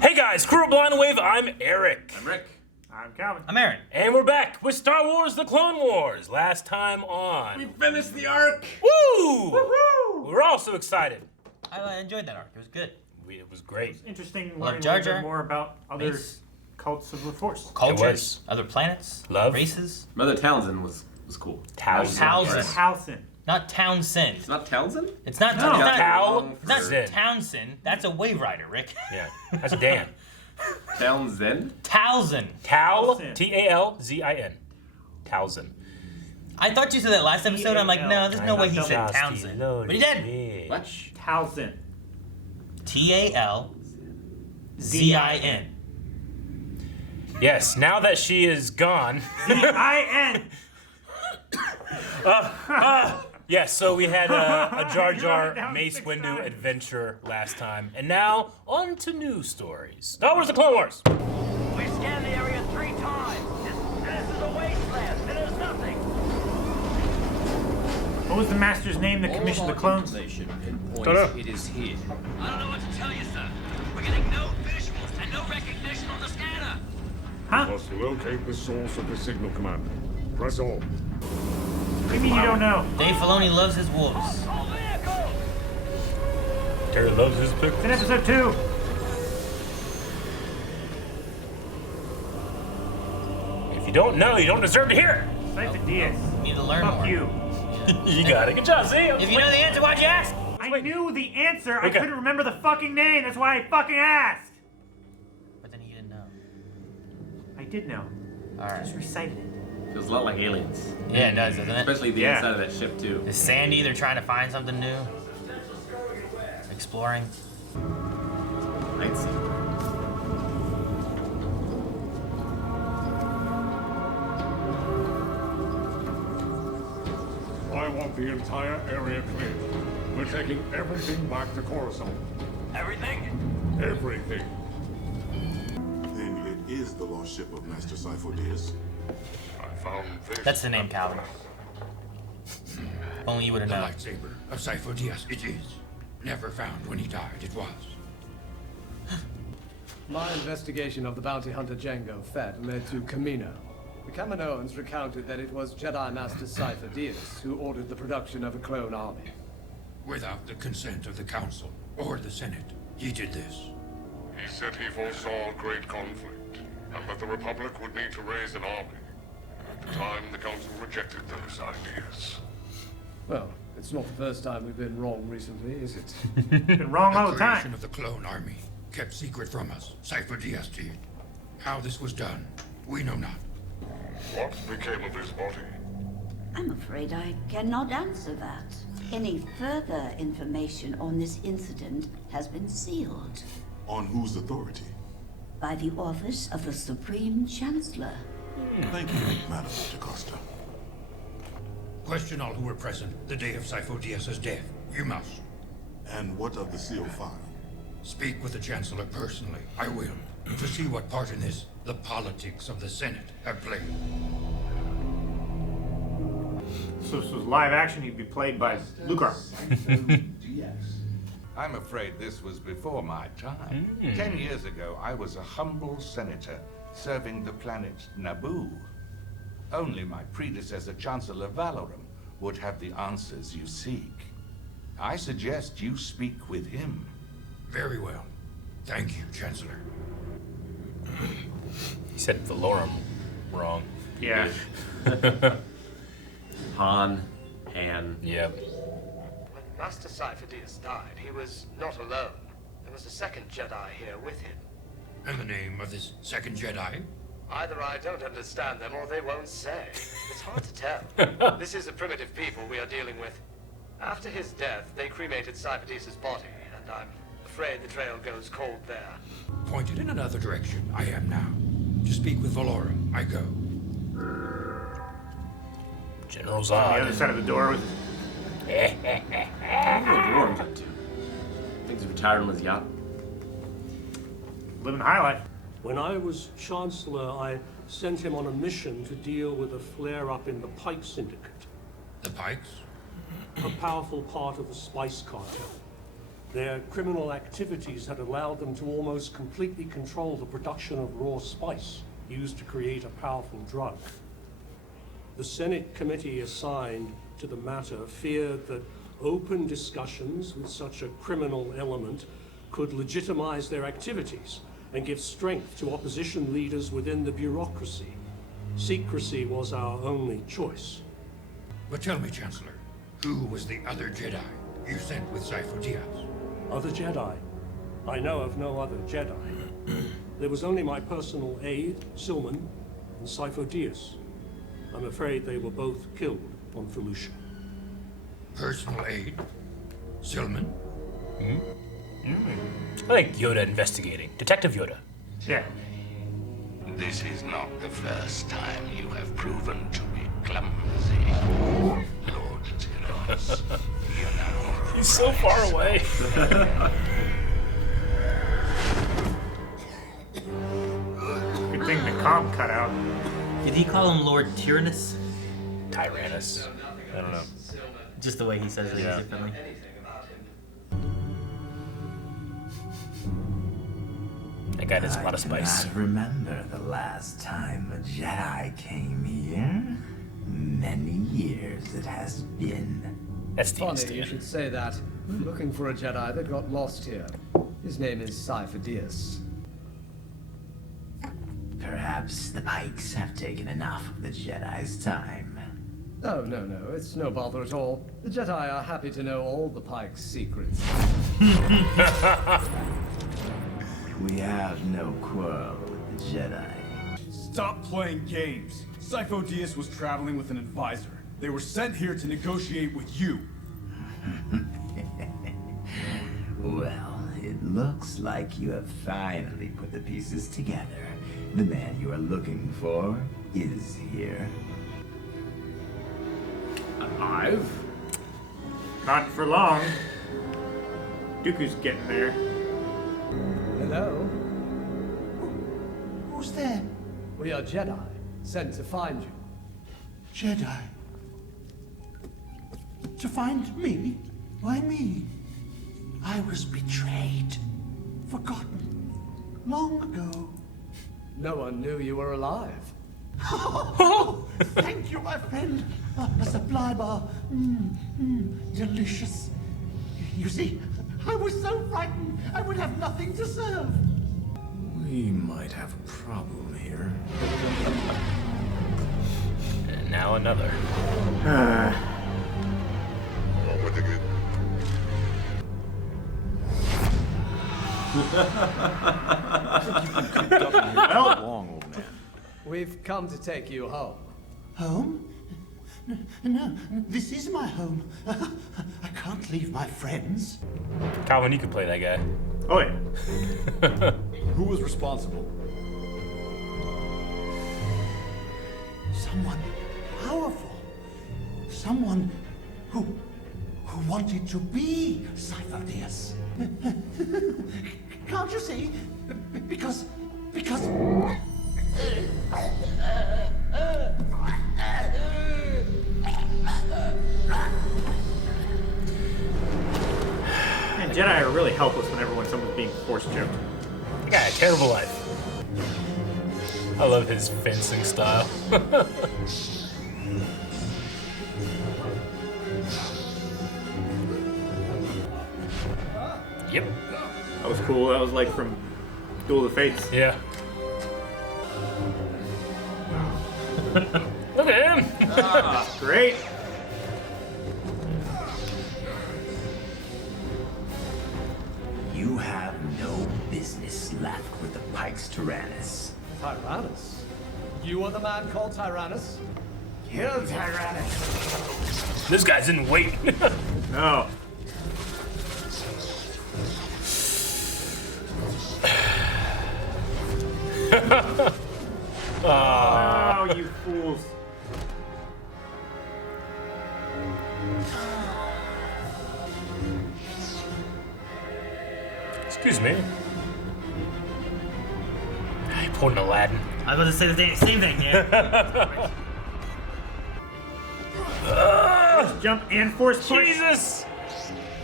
Hey guys, Crew of Blind Wave, I'm Eric. I'm Rick. I'm Calvin. I'm Aaron. And we're back with Star Wars The Clone Wars. Last time on... We finished the arc! Woo! Woohoo! We were all so excited. I enjoyed that arc. It was good. It was great. Interesting Love learning Jar a little Jar. bit more about other Mace. cults of the Force. Cultures, other planets, Love. races. Mother Townsend was cool. Townsend. Townsend. Halcyon. Not Townsend. It's not Townsend? It's not. No. It's not, Townsend. it's not Townsend. That's a Wave Rider, Rick. Yeah, that's Dan. Townsend? Townsend. Townsend. T-A-L-Z-I-N. Townsend. I thought you said that last episode. I'm like, no, there's no way he said Townsend. But he did. What? Halcyon. T-A-L-Z-I-N. Yes, now that she is gone. Z-I-N. Yes, so we had a Jar You wrote it Jar down Mace 6 Windu times. adventure last time. And now, on to new stories. Star Wars The Clone Wars. We scanned the area 3 times. This is a wasteland. There's nothing. What was the master's name that commissioned the clones? Don't know. It is here. I don't know what to tell you, sir. We're getting no visuals and no recognition on the scanner. Huh? Must locate the source of the signal, Commander. Press on. What do you mean you don't know? Dave Filoni loves his wolves. All vehicles! Terry loves his It's pick. in episode 2. If you don't know, you don't deserve to hear Cypher Diaz. You need to learn Fuck more. you. it. You got it. Good job, see? If you know the answer, why'd you ask? I knew the answer. I Okay. couldn't remember the fucking name. That's why I fucking asked. But then he didn't know. I did know. All I right. just recited it. Feels a lot like aliens. Yeah, it does, doesn't it? Especially the Yeah. inside of that ship, too. Is Sandy they're trying to find something new? Exploring. I'd see. I want the entire area cleared. We're taking everything back to Coruscant. Everything? Everything. Then it is the lost ship of Master Sifo-Dyas. I found this. That's the name, Calvin. Only you would have The known. lightsaber of Sifo-Dyas, it is. Never found when he died, it was. My investigation of the bounty hunter Jango Fett led to Camino. The Kaminoans recounted that it was Jedi Master Sifo-Dyas who ordered the production of a clone army. Without the consent of the Council or the Senate, he did this. He said he foresaw great conflict, and that the Republic would need to raise an army. At the time, the Council rejected those ideas. Well, it's not the first time we've been wrong recently, is it? Been wrong all The the creation time. of the clone army, kept secret from us, Sifo-Dyas did. How this was done, we know not. What became of his body? I'm afraid I cannot answer that. Any further information on this incident has been sealed On whose authority? by the office of the Supreme Chancellor. Thank you, Madam DaCosta. Question all who were present the day of Sifo-Dyas' death. You must. And what of the sealed file? Speak with the Chancellor personally. I will. To see what part in this, the politics of the Senate, have played. So this was live action. He'd be played by Lucar. I'm afraid this was before my time. 10 years ago, I was a humble senator serving the planet Naboo. Only my predecessor, Chancellor Valorum, would have the answers you seek. I suggest you speak with him. Very well. Thank you, Chancellor. He said Valorum wrong. Yeah. Han, Han. Yep. When Master Sifo-Dyas died, he was not alone. There was a second Jedi here with him. And the name of this second Jedi? Either I don't understand them or they won't say. It's hard to tell. This is a primitive people we are dealing with. After his death, they cremated Sifo-Dyas' body, and I'm afraid the trail goes cold there. Pointed in another direction, I am now. To speak with Valorum, I go. General On the Zod. other side of the door with Valorum up to? Thinks he retired on his yacht. living high life. When I was Chancellor, I sent him on a mission to deal with a flare-up in the Pike Syndicate. The Pikes? A powerful part of the spice cartel. Their criminal activities had allowed them to almost completely control the production of raw spice used to create a powerful drug. The Senate committee assigned to the matter feared that open discussions with such a criminal element could legitimize their activities and give strength to opposition leaders within the bureaucracy. Secrecy was our only choice. But tell me, Chancellor, who was the other Jedi you sent with Sifo Dyas? Other Jedi? I know of no other Jedi. There was only my personal aide, Silman, and Sifo Dyas. I'm afraid they were both killed on Felucia. Personal aide? Silman? I like Yoda investigating. Detective Yoda. Yeah. This is not the first time you have proven to be clumsy, Lord Tyranus. You know. He's so far away. Good thing the comp cut out. Did he call him Lord Tyrannus? Tyrannus. I don't know. Just the way he says it Yeah. differently. That guy does a lot of spice. I remember the last time a Jedi came here. Many years it has been. That's the Funny you should say that. We're looking for a Jedi that got lost here. His name is Sifo Dyas. Perhaps the Pikes have taken enough of the Jedi's time. Oh, no, it's no bother at all. The Jedi are happy to know all the Pike's secrets. We have no quarrel with the Jedi. Stop playing games. Sifo Dyas was traveling with an advisor. They were sent here to negotiate with you. Well, it looks like you have finally put the pieces together. The man you are looking for is here. Alive? Not for long. Dooku's getting there. Hello? Who's there? We are Jedi, sent to find you. Jedi. To find me? Why me? I was betrayed. Forgotten. Long ago. No one knew you were alive. Thank you, my friend. A supply bar. Delicious. You see, I was so frightened I would have nothing to serve. We might have a problem here. And now another. We've come to take you home. Home? No, this is my home. I can't leave my friends. Calvin, you could play that guy. Oh yeah. Who was responsible? Someone powerful. Someone who wanted to be Sifo Dyas. Can't you see? Because... Man, Jedi are really helpless whenever someone's being force choked. That guy had a terrible life. I love his fencing style. Yep. That was cool. That was like from Duel of the Fates. Yeah. Look at him! Great. You have no business left with the Pikes Tyrannus. Tyrannus? You are the man called Tyrannus? Kill Tyrannus! This guy didn't wait. No. Oh, you fools. Excuse me. I pulled an Aladdin. I was about to say the same thing, yeah. Force jump and force push. Jesus!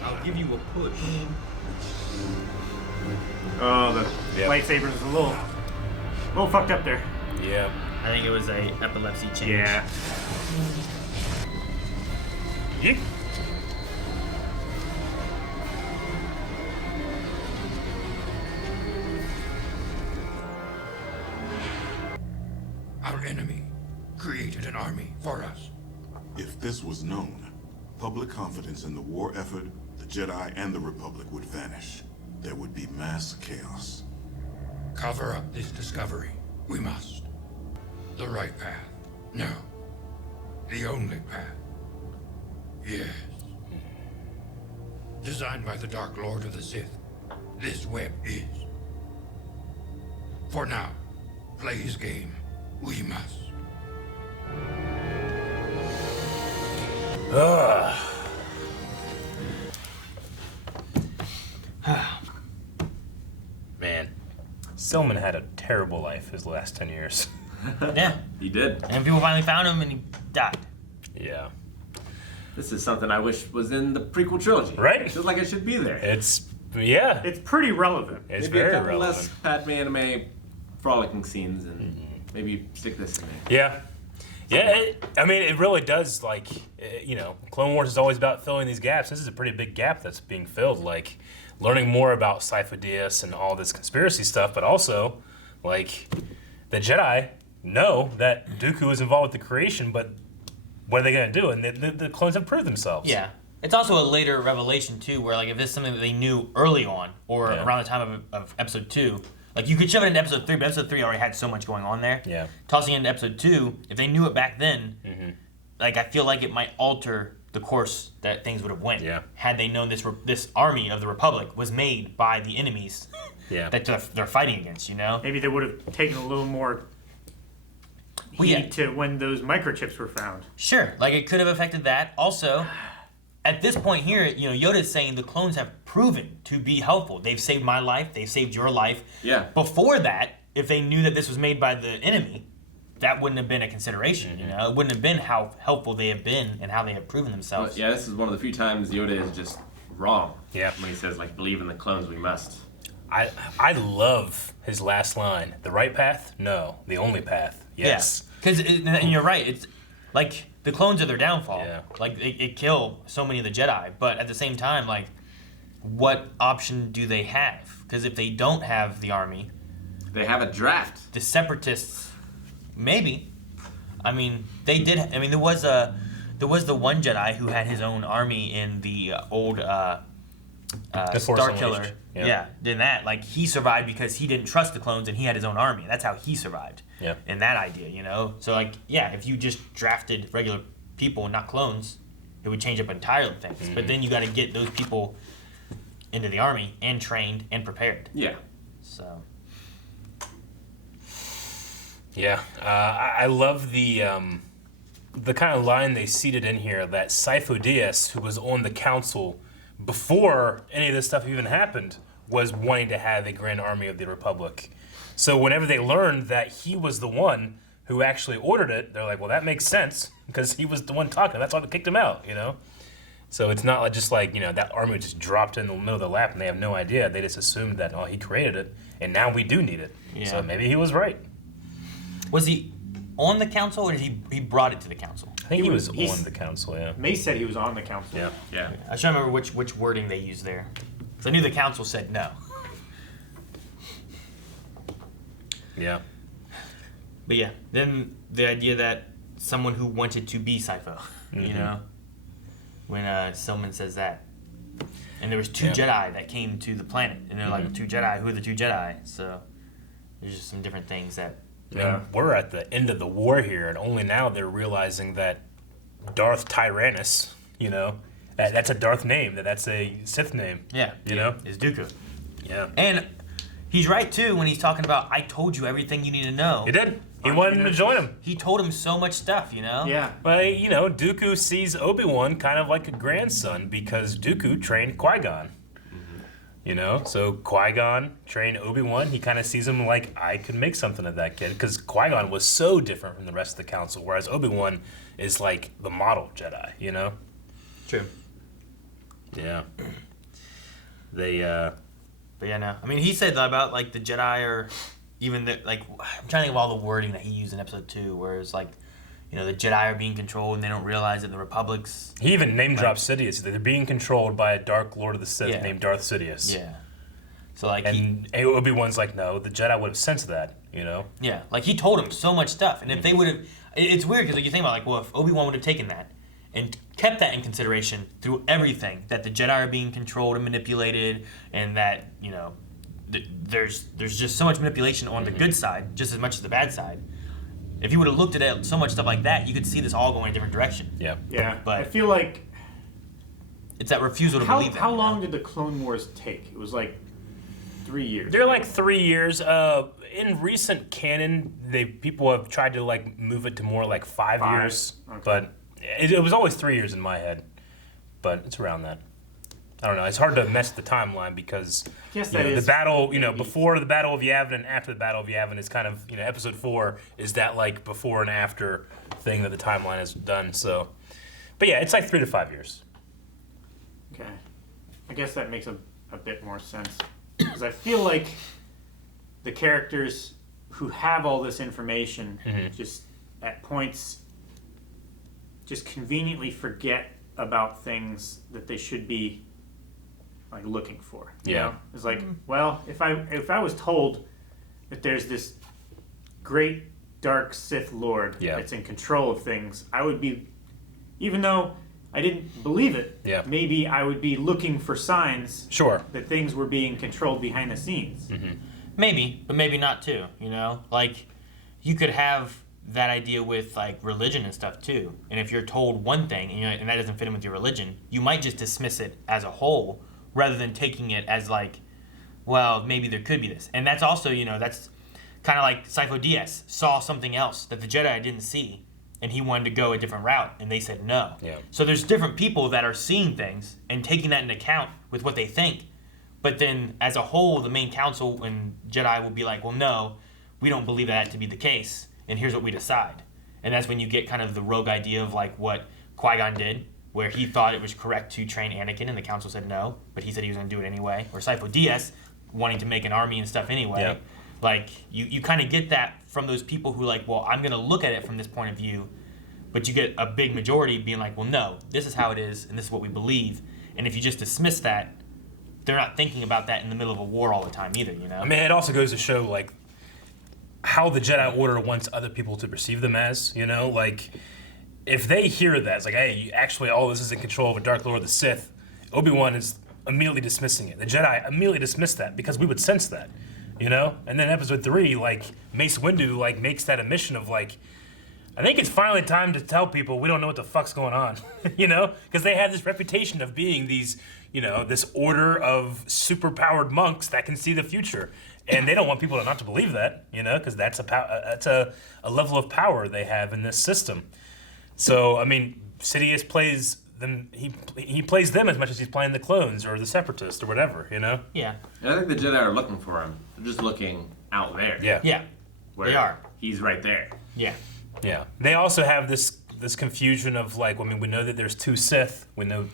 I'll give you a push. Oh, the lightsabers is a little fucked up there. Yeah. I think it was a epilepsy change. Yeah. Yeek. Our enemy created an army for us. If this was known, public confidence in the war effort, the Jedi, and the Republic would vanish. There would be mass chaos. Cover up this discovery. We must. The right path. No. The only path. Yes. Designed by the Dark Lord of the Sith, this web is. For now, play his game. We must. Ugh. Man, Silman had a terrible life his last 10 years. Yeah. He did. And people finally found him and he died. Yeah. This is something I wish was in the prequel trilogy. Right? It feels like it should be there. It's, yeah. It's pretty relevant. It's maybe very a couple relevant. less Padme anime frolicking scenes and maybe stick this in there. Yeah. Yeah, I mean, it really does, like, you know, Clone Wars is always about filling these gaps. This is a pretty big gap that's being filled, like, learning more about Sifo Dyas and all this conspiracy stuff, but also, like, the Jedi know that Dooku is involved with the creation, but what are they going to do? And the clones have proved themselves. Yeah. It's also a later revelation, too, where, like, if this is something that they knew early on, or around the time of Episode 2, like, you could shove it into Episode 3, but Episode 3 already had so much going on there. Yeah. Tossing it into Episode 2, if they knew it back then, like, I feel like it might alter the course that things would have went. Yeah. Had they known this army of the Republic was made by the enemies that they're fighting against, you know? Maybe they would have taken a little more heed to when those microchips were found. Sure, like, it could have affected that. Also, at this point here, you know, Yoda's saying the clones have proven to be helpful. They've saved my life. They've saved your life. Yeah. Before that, if they knew that this was made by the enemy, that wouldn't have been a consideration, you know? It wouldn't have been how helpful they have been and how they have proven themselves. But yeah, this is one of the few times Yoda is just wrong. Yeah. When he says, like, believe in the clones, we must. I love his last line. The right path? No. The only path? Yes. Because, and you're right, it's like, the clones are their downfall. Yeah. Like, it kill so many of the Jedi, but at the same time, like, what option do they have? Because if they don't have the army... They have a draft. The Separatists, maybe. I mean, they did... I mean, there was the one Jedi who had his own army in the old Star Killer. Yeah, in that. Like, he survived because he didn't trust the clones and he had his own army. That's how he survived. Yeah. In that idea, you know? So, like, yeah, if you just drafted regular people and not clones, it would change up entirely things. But then you got to get those people into the army and trained and prepared. Yeah. So. Yeah. I love the kind of line they seeded in here that Sifo Dyas, who was on the council before any of this stuff even happened, was wanting to have a grand army of the Republic. So whenever they learned that he was the one who actually ordered it, they're like, well, that makes sense, because he was the one talking. That's why they kicked him out, you know? So it's not like just like, you know, that army just dropped in the middle of their lap and they have no idea. They just assumed that, oh, he created it, and now we do need it. Yeah. So maybe he was right. Was he on the council, or did he brought it to the council? I think he was on the council, yeah. Mace said he was on the council. Yeah. Yeah. I was trying to remember which wording they used there. Because I knew the council said no. Yeah. But yeah, then the idea that someone who wanted to be Sifo, you know, when Silman says that. And there was two Jedi that came to the planet, and they're like, two Jedi, who are the two Jedi? So there's just some different things that... And we're at the end of the war here, and only now they're realizing that Darth Tyrannus, you know, that's a Darth name, that's a Sith name. Yeah. You know? Is Dooku. Yeah. And he's right, too, when he's talking about, I told you everything you need to know. He did. He wanted him to join him. He told him so much stuff, you know? Yeah. But, you know, Dooku sees Obi-Wan kind of like a grandson because Dooku trained Qui-Gon. You know, so Qui-Gon trained Obi-Wan. He kind of sees him like, I could make something of that kid. Because Qui-Gon was so different from the rest of the council, whereas Obi-Wan is like the model Jedi, you know? True. Yeah. They, But yeah, no. I mean, he said about like the Jedi or even the like. I'm trying to think of all the wording that he used in episode 2, where it's like, you know, the Jedi are being controlled and they don't realize that the Republic's. He even name drops Sidious. They're being controlled by a Dark Lord of the Sith named Darth Sidious. Yeah. So like, and Obi-Wan's like, no, the Jedi would have sensed that, you know. Yeah, like he told him so much stuff, and if they would have, it's weird because like you think about like, well, if Obi-Wan would have taken that and kept that in consideration through everything, that the Jedi are being controlled and manipulated, and that, you know, there's just so much manipulation on the good side, just as much as the bad side. If you would have looked at it, so much stuff like that, you could see this all going a different direction. Yeah. Yeah. But I feel like it's that refusal to believe that. How long did the Clone Wars take? It was like 3 years. They're like 3 years. In recent canon, people have tried to like move it to more like 5 years, but it was always 3 years in my head. But it's around that. I don't know. It's hard to mess the timeline because the battle, before the Battle of Yavin and after the Battle of Yavin is kind of, episode 4 is that like before and after thing that the timeline has done. So, but yeah, it's like 3 to 5 years. Okay, I guess that makes a bit more sense because I feel like the characters who have all this information just at points just conveniently forget about things that they should be like looking for. You know? It's like, well, if I was told that there's this great dark Sith Lord that's in control of things, I would be, even though I didn't believe it, maybe I would be looking for signs that things were being controlled behind the scenes. Maybe, but maybe not too, Like, you could have that idea with, like, religion and stuff too. And if you're told one thing and that doesn't fit in with your religion, you might just dismiss it as a whole rather than taking it as, like, well, maybe there could be this. And that's also, that's kind of like Sifo Dyas saw something else that the Jedi didn't see, and he wanted to go a different route, and they said no. Yeah. So there's different people that are seeing things and taking that into account with what they think. But then, as a whole, the main council and Jedi will be like, well, no, we don't believe that to be the case, and here's what we decide. And that's when you get kind of the rogue idea of like what Qui-Gon did, where he thought it was correct to train Anakin, and the council said no, but he said he was going to do it anyway. Or Sifo Dyas wanting to make an army and stuff anyway. Yeah. Like, you kind of get that from those people who like, well, I'm going to look at it from this point of view, but you get a big majority being like, well, no, this is how it is, and this is what we believe. And if you just dismiss that, they're not thinking about that in the middle of a war all the time either, I mean, it also goes to show, like, how the Jedi Order wants other people to perceive them as, Like, if they hear that, it's like, hey, actually all this is in control of a Dark Lord of the Sith, Obi-Wan is immediately dismissing it. The Jedi immediately dismiss that because we would sense that, And then episode 3, like, Mace Windu, like, makes that admission of, like, I think it's finally time to tell people we don't know what the fuck's going on, Because they have this reputation of being these, this order of superpowered monks that can see the future. And they don't want people not to believe that, because that's a level of power they have in this system. So, I mean, Sidious plays them, he plays them as much as he's playing the clones or the separatists or whatever, Yeah. And I think the Jedi are looking for him. They're just looking out there. Yeah. Yeah. Where They are. He's right there. Yeah. Yeah. They also have this confusion of, like, I mean, we know that there's 2 Sith. We know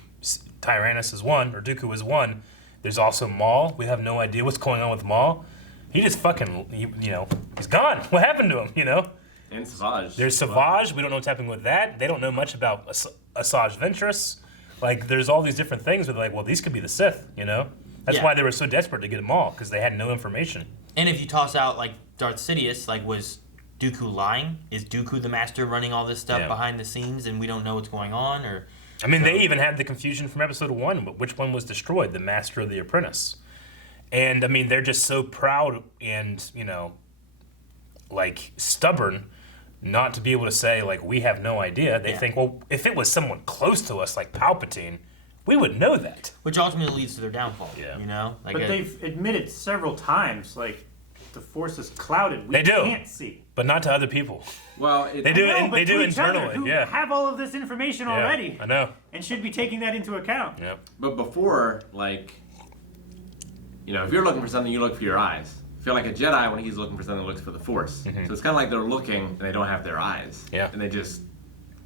Tyrannus is 1, or Dooku is 1. There's also Maul. We have no idea what's going on with Maul. He just fucking, he's gone. What happened to him, And Savage. There's Savage. We don't know what's happening with that. They don't know much about Asajj Ventress. Like, there's all these different things where they're like, well, these could be the Sith, That's why they were so desperate to get them all, because they had no information. And if you toss out, like, Darth Sidious, like, was Dooku lying? Is Dooku the master running all this stuff behind the scenes and we don't know what's going on? Or I mean, they even had the confusion from episode 1, but which one was destroyed, the master or the apprentice? And, I mean, they're just so proud and, like, stubborn not to be able to say, like, we have no idea. They think, well, if it was someone close to us, like Palpatine, we would know that. Which ultimately leads to their downfall, Like, but they've admitted several times, like, the Force is clouded. We They do. can't see. But not to other people. Well, they do. No, but they do to each other, internally. who have all of this information already. I know. And should be taking that into account. Yeah. But before, like, if you're looking for something, you look for your eyes. I feel like a Jedi, when he's looking for something, looks for the Force. So it's kind of like they're looking and they don't have their eyes. Yeah. And they just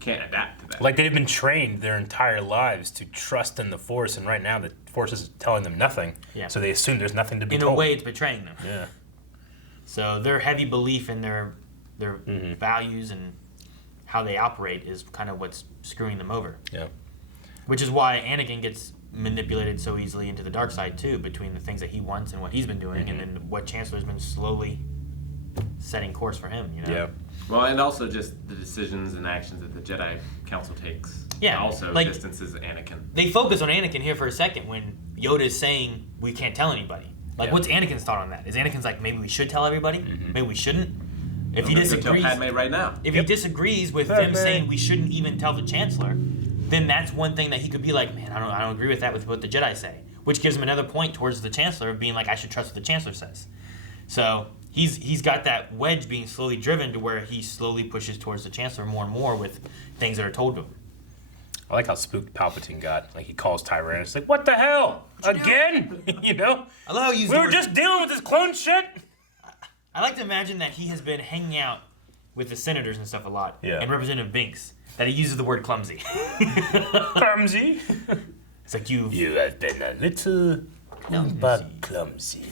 can't adapt to that. Like they've been trained their entire lives to trust in the Force, and right now the Force is telling them nothing. Yeah. So they assume there's nothing to be In told. a way, it's betraying them. Yeah. So their heavy belief in their values and how they operate is kind of what's screwing them over. Yeah. Which is why Anakin gets manipulated so easily into the dark side too, between the things that he wants and what he's been doing, and then what Chancellor's been slowly setting course for him. You know. Yeah. Well, and also just the decisions and actions that the Jedi Council takes. Yeah, Also like- distances Anakin. They focus on Anakin here for a second when Yoda is saying we can't tell anybody. Like, Yeah. what's Anakin's thought on that? Is Anakin's like, maybe we should tell everybody? Maybe we shouldn't? If he I'm gonna go disagrees, tell Padme right now. if he disagrees with them Padme. saying we shouldn't even tell the Chancellor, then that's one thing that he could be like, man, I don't agree with that with what the Jedi say, which gives him another point towards the Chancellor of being like, I should trust what the Chancellor says. So he's got that wedge being slowly driven to where he slowly pushes towards the Chancellor more and more with things that are told to him. I like how spooked Palpatine got. Like he calls Tyrannus, like, "What the hell? Again?" You know? I love how you use We the were word- just dealing with this clone shit. I like to imagine that he has been hanging out with the senators and stuff a lot, Yeah. and Representative Binks, that he uses the word clumsy. Clumsy. It's like you have been a little but clumsy.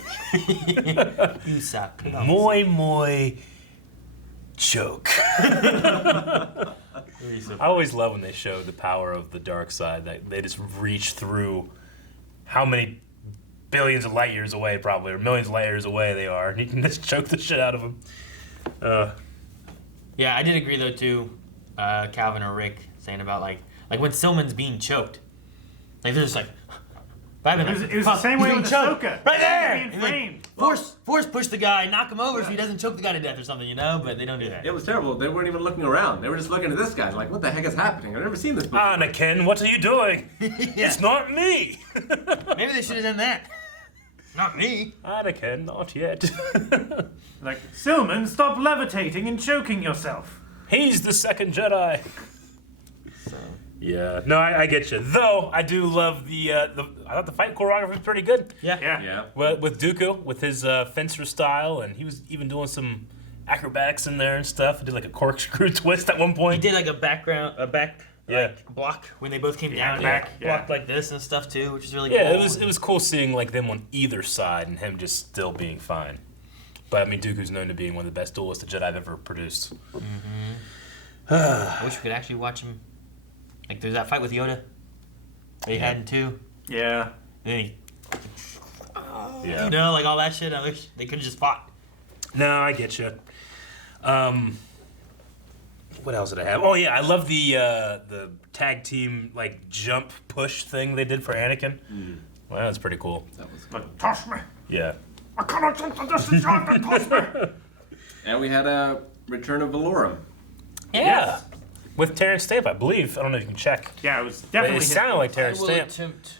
You suck. Clumsy. Moi choke. I always love when they show the power of the dark side. That they just reach through how many billions of light years away, probably, or millions of light years away they are, and you can just choke the shit out of them. Yeah, I did agree though too, Calvin or Rick saying about like when Silman's being choked, like they're just like. It was the same way with Ahsoka. Right there! Being And, like, framed. force push the guy, knock him over so he doesn't choke the guy to death or something, you know? But they don't do that. It was terrible. They weren't even looking around. They were just looking at this guy like, what the heck is happening? I've never seen this before. Anakin, what are you doing? It's not me. Maybe they should have done that. Not me. Anakin, not yet. Like, Silman, stop levitating and choking yourself. He's the second Jedi. Yeah, no, I get you. Though I do love the I thought the fight choreography was pretty good. Yeah. Well, with Dooku, with his fencer style, and he was even doing some acrobatics in there and stuff. He did like a corkscrew twist at one He point. did like a back Yeah. block when they both came down. back, He yeah. blocked like this and stuff too, which is really Yeah, cool. it was cool seeing like them on either side and him just still being fine. But I mean, Dooku's known to being one of the best duelists the Jedi have ever produced. I wish we could actually watch him. Like there's that fight with Yoda. They had in 2. Yeah. And then Yeah. you know, like all that shit. I wish they could have just fought. No, I get you. What else did I have? Oh yeah, I love the tag team like jump push thing they did for Anakin. Well, that's pretty cool. That was Like, toss me. Yeah. I cannot jump the distance you have to toss me. And we had a Return of Valorum. Yeah. Yes. With Terrence Stamp, I believe. I don't know if you can check. Yeah, it was But definitely it his- sounded like I Terrence will Stamp. attempt.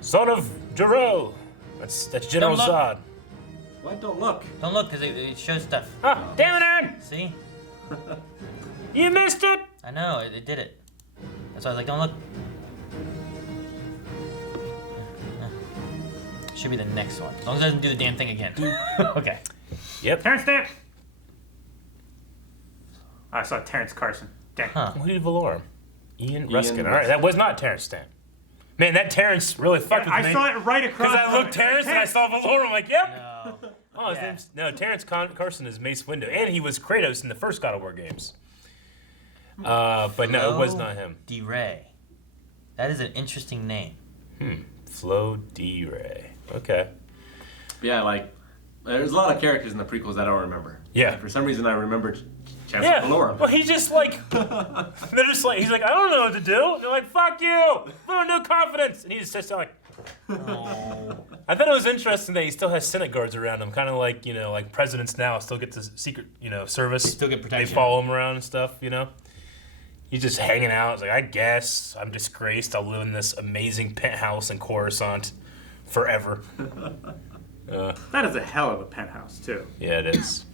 Son of Jarrell. That's General Don't look. Zod. What? Don't look. Don't look, because it shows stuff. Ah, damn it, Aaron! See? You missed it! I know, it did it. That's why I was like, don't look. Should be the next one. As long as it doesn't do the damn thing again. Okay. Yep. Terrence Stamp. I saw Terrence Carson. Dang. Huh. Who did Valorum? Ian Ruskin. All right, Ruskin. that was not Terrence Stamp. Man, that Terrence really fucked with me. I saw it right across. Because I looked Terrence and I saw Valorum. I'm like, yep. No. Oh, his name's Terrence Carson is Mace Windu, and he was Kratos in the first God of War games. But no, it was not him. D-Ray. That is an interesting name. Flo D. Ray. Okay. Yeah, like, there's a lot of characters in the prequels that I don't remember. Yeah. For some reason, I remember Chancellor Yeah. Valorum. Well, he's just like, they're just like, he's like, I don't know what to do. They're like, fuck you. We don't do confidence. And he just sits there like. I thought it was interesting that he still has Senate guards around him, kind of like, you know, like presidents now still get the secret, you know, service. They still get protection. They follow him around and stuff, you know. He's just hanging out. It's like, I guess I'm disgraced. I'll live in this amazing penthouse in Coruscant forever. That is a hell of a penthouse, too. Yeah, it is.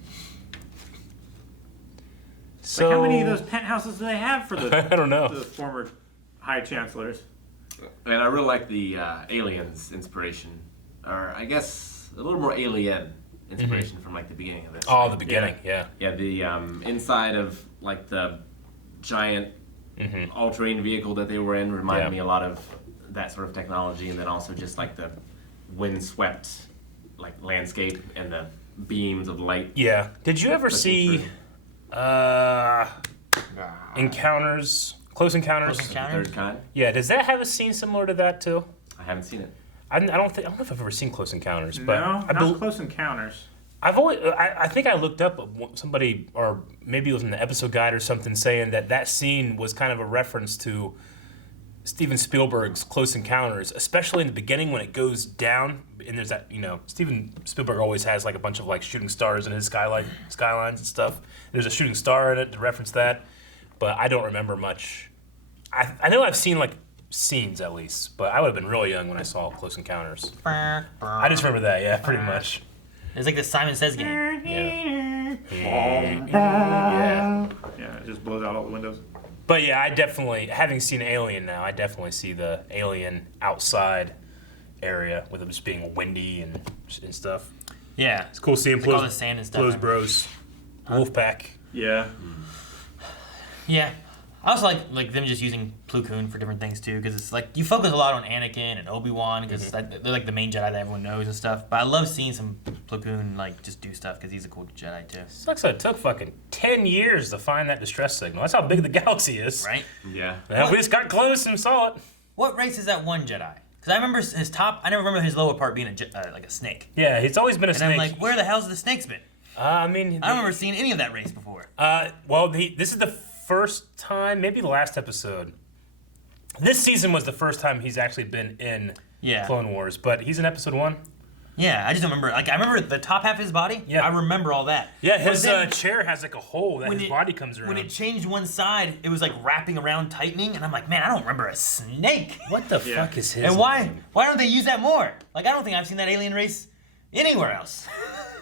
Like, how many of those penthouses do they have for the, I don't know. the former high chancellors? And I really like the aliens inspiration, or I guess a little more alien inspiration from like the beginning of this. Oh, the beginning, yeah. Yeah, the inside of like the giant all-terrain vehicle that they were in reminded me a lot of that sort of technology, and then also just like the windswept like landscape and the beams of light. Yeah. Did you ever see Encounters? Close Encounters? Third Kind? Yeah. Does that have a scene similar to that too? I haven't seen it. I don't know if I've ever seen Close Encounters, but No, not Close Encounters. I think I looked up somebody, or maybe it was in the episode guide or something, saying that scene was kind of a reference to Steven Spielberg's Close Encounters, especially in the beginning when it goes down and there's that, Steven Spielberg always has like a bunch of like shooting stars in his skylines and stuff. There's a shooting star in it to reference that, but I don't remember much. I know I've seen like scenes at least, but I would have been really young when I saw Close Encounters. I just remember that, yeah, pretty much. It's like the Simon Says game. Yeah. Yeah, it just blows out all the windows. But yeah, I definitely, having seen Alien now, I definitely see the Alien outside area with it just being windy and stuff. Yeah. It's cool seeing all the sand and stuff. Blues Bros. Wolfpack. Yeah. Yeah. I also like them just using Plo Koon for different things too, because it's like you focus a lot on Anakin and Obi-Wan because they're like the main Jedi that everyone knows and stuff. But I love seeing some Plo Koon like just do stuff because he's a cool Jedi too. Sucks that it took fucking 10 years to find that distress signal. That's how big the galaxy is. Right? Yeah. We just got close and saw it. What race is that one Jedi? Because I remember his top. I never remember his lower part being like a snake. Yeah, it's always been a and snake. I'm like, where the hell's the snakes been? I don't remember seeing any of that race before. Well, this is the first time, maybe the last episode. This season was the first time he's actually been in Clone Wars, but he's in episode 1. Yeah, I just don't remember. Like, I remember the top half of his body. Yeah. I remember all that. Yeah, his chair has like a hole that his body comes around. When it changed one side, it was like wrapping around, tightening, and I'm like, man, I don't remember a snake. What the fuck is his And why name? don't they use that more? Like, I don't think I've seen that alien race anywhere else.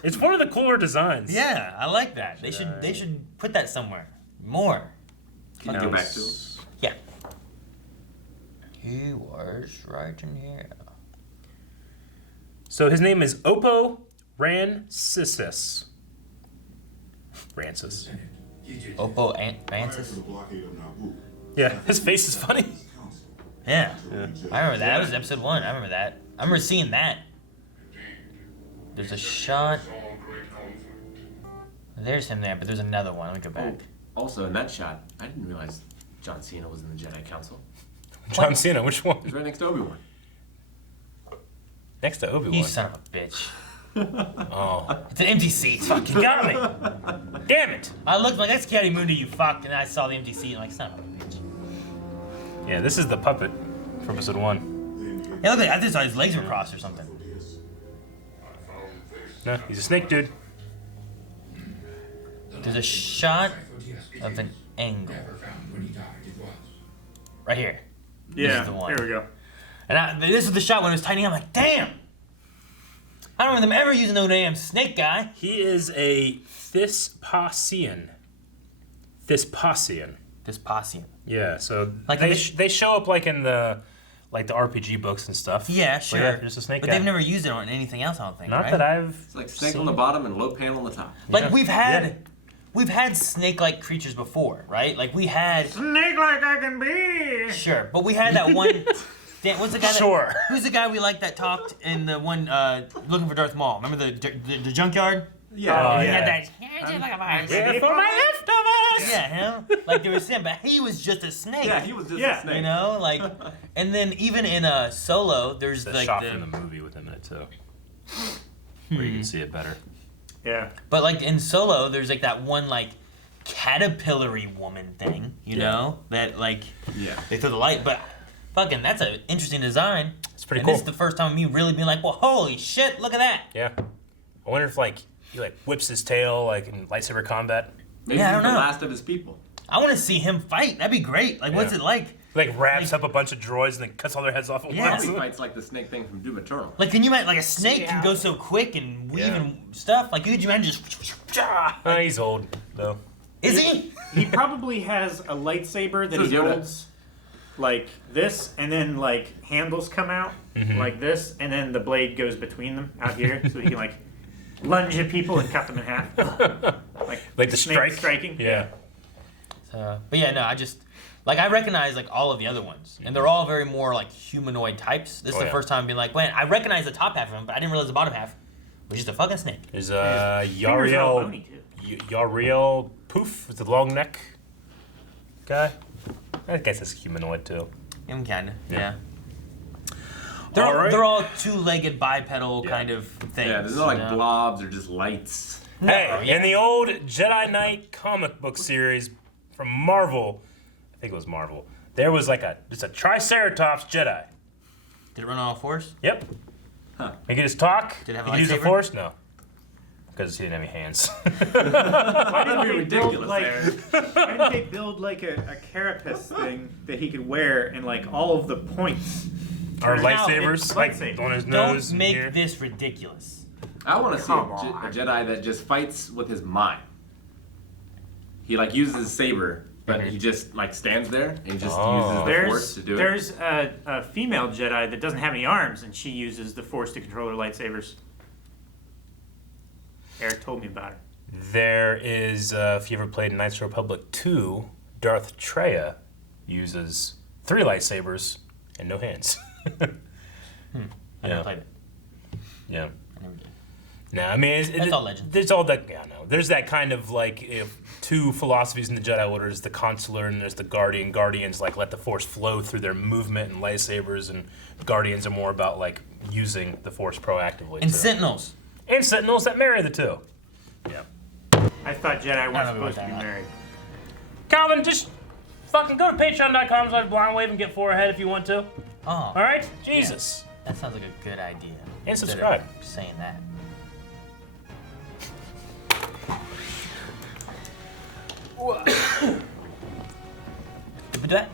It's one of the cooler designs. Yeah, I like that. They should put that somewhere more. Can you go back to him? Yeah. He was right in here. So his name is Oppo Rancisis. Rancis. Oppo Rancis? Yeah, his face is funny. Yeah. I remember that. That was episode 1. I remember that. I remember seeing that. There's a shot. There's him there, but there's another one. Let me go back. Also, in that shot, I didn't realize John Cena was in the Jedi Council. John Cena, which one? He's right next to Obi-Wan. Next to Obi-Wan? You son of a bitch. Oh. It's an empty seat. Fucking got me. Damn it. I looked like, that's Kiadi Mundi, you fuck, and I saw the empty seat, and like, son of a bitch. Yeah, this is the puppet from episode 1. Yeah, look at that. I just thought his legs were crossed or something. No, he's a snake dude. There's a shot of an angle. Right here. Yeah, this is the one. here we go. And this is the shot when it was tightening. I'm like, damn! I don't remember them ever using no damn snake guy. He is a Thespasian. Thespasian. Yeah, so Like they show up like in the RPG books and stuff. Yeah, sure. But yeah, just a snake but guy. they've never used it on anything else, I don't think. Not right? that I've. It's like snake on the bottom and low panel on the top. Like we've had snake-like creatures before, right? Like we had Snake-like I can be. Sure, but we had that one. What's the guy? Sure. Who's the guy we liked that talked in the one looking for Darth Maul? Remember the junkyard? Yeah. He had yeah. that. Ready for my leftovers. Yeah, him. Like there was him, but he was just a snake. Yeah, he was just a snake. You know, like, and then even in Solo, there's The like shot from the movie with him in it too, where you can see it better. Yeah. But like in Solo, there's like that one like caterpillar-y woman thing, you know, that like they throw the light, but fucking that's an interesting design. It's pretty and cool. This is the first time of me really being like, well, holy shit, look at that. Yeah. I wonder if like he like whips his tail like in lightsaber combat. Maybe Yeah, I he's don't the know. last of his people. I want to see him fight. That'd be great. Like, what's Yeah. it like? Like wraps up a bunch of droids and then cuts all their heads off at Yeah. once. He fights like the snake thing from Doom Eternal. Like, can you imagine, like, a snake can go so quick and weave and stuff? Like, could you imagine just... He's old though. Is he? He probably has a lightsaber that So he Yoda. holds like this, and then like handles come out like this, and then the blade goes between them out here, so he can like lunge at people and cut them in half. Like the snake strike. striking. Yeah. So, but yeah, no, I just like I recognize like all of the other ones, and they're all very more like humanoid types. This is the first time being like, man, I recognize the top half of him, but I didn't realize the bottom half was just a fucking snake. Is Yariel Poof with the long neck guy? I guess it's humanoid too. Kinda, yeah. All They're all two-legged bipedal kind of things. Yeah, there's no like blobs or just lights. Hey, in the old Jedi Knight comic book series from Marvel, I think it was Marvel, there was like just a Triceratops Jedi. Did it run on all fours? Yep. Huh. He could just talk. Did it have a he could use the lightsaber? Force? No. Because he didn't have any hands. Why didn't they build ridiculous like? there. Why didn't they build like a carapace thing that he could wear and like all of the points? Or Now, lightsabers, like on his nose. Don't make here. this ridiculous. I want to see Come a Jedi that just fights with his mind. He like uses his saber, but he just like stands there and just uses the Force to do it. There's a female Jedi that doesn't have any arms, and she uses the Force to control her lightsabers. Eric told me about her. There is, if you ever played Knights of the Republic 2, Darth Treya uses 3 lightsabers and no hands. I never played it. Yeah. I never did. No, I mean, That's all legend. There's all that. Yeah, no. There's that kind of like two philosophies in the Jedi Order: there's the Consular and there's the Guardian. Guardians like let the Force flow through their movement and lightsabers, and Guardians are more about like using the Force proactively. And too. Sentinels. And Sentinels that marry the two. Yeah. I thought Jedi weren't supposed to be married. Calvin, just fucking go to patreon.com/blindwave and get 4 ahead if you want to. Oh. All right? Jesus. Yeah. That sounds like a good idea. And subscribe. Instead of saying that. But that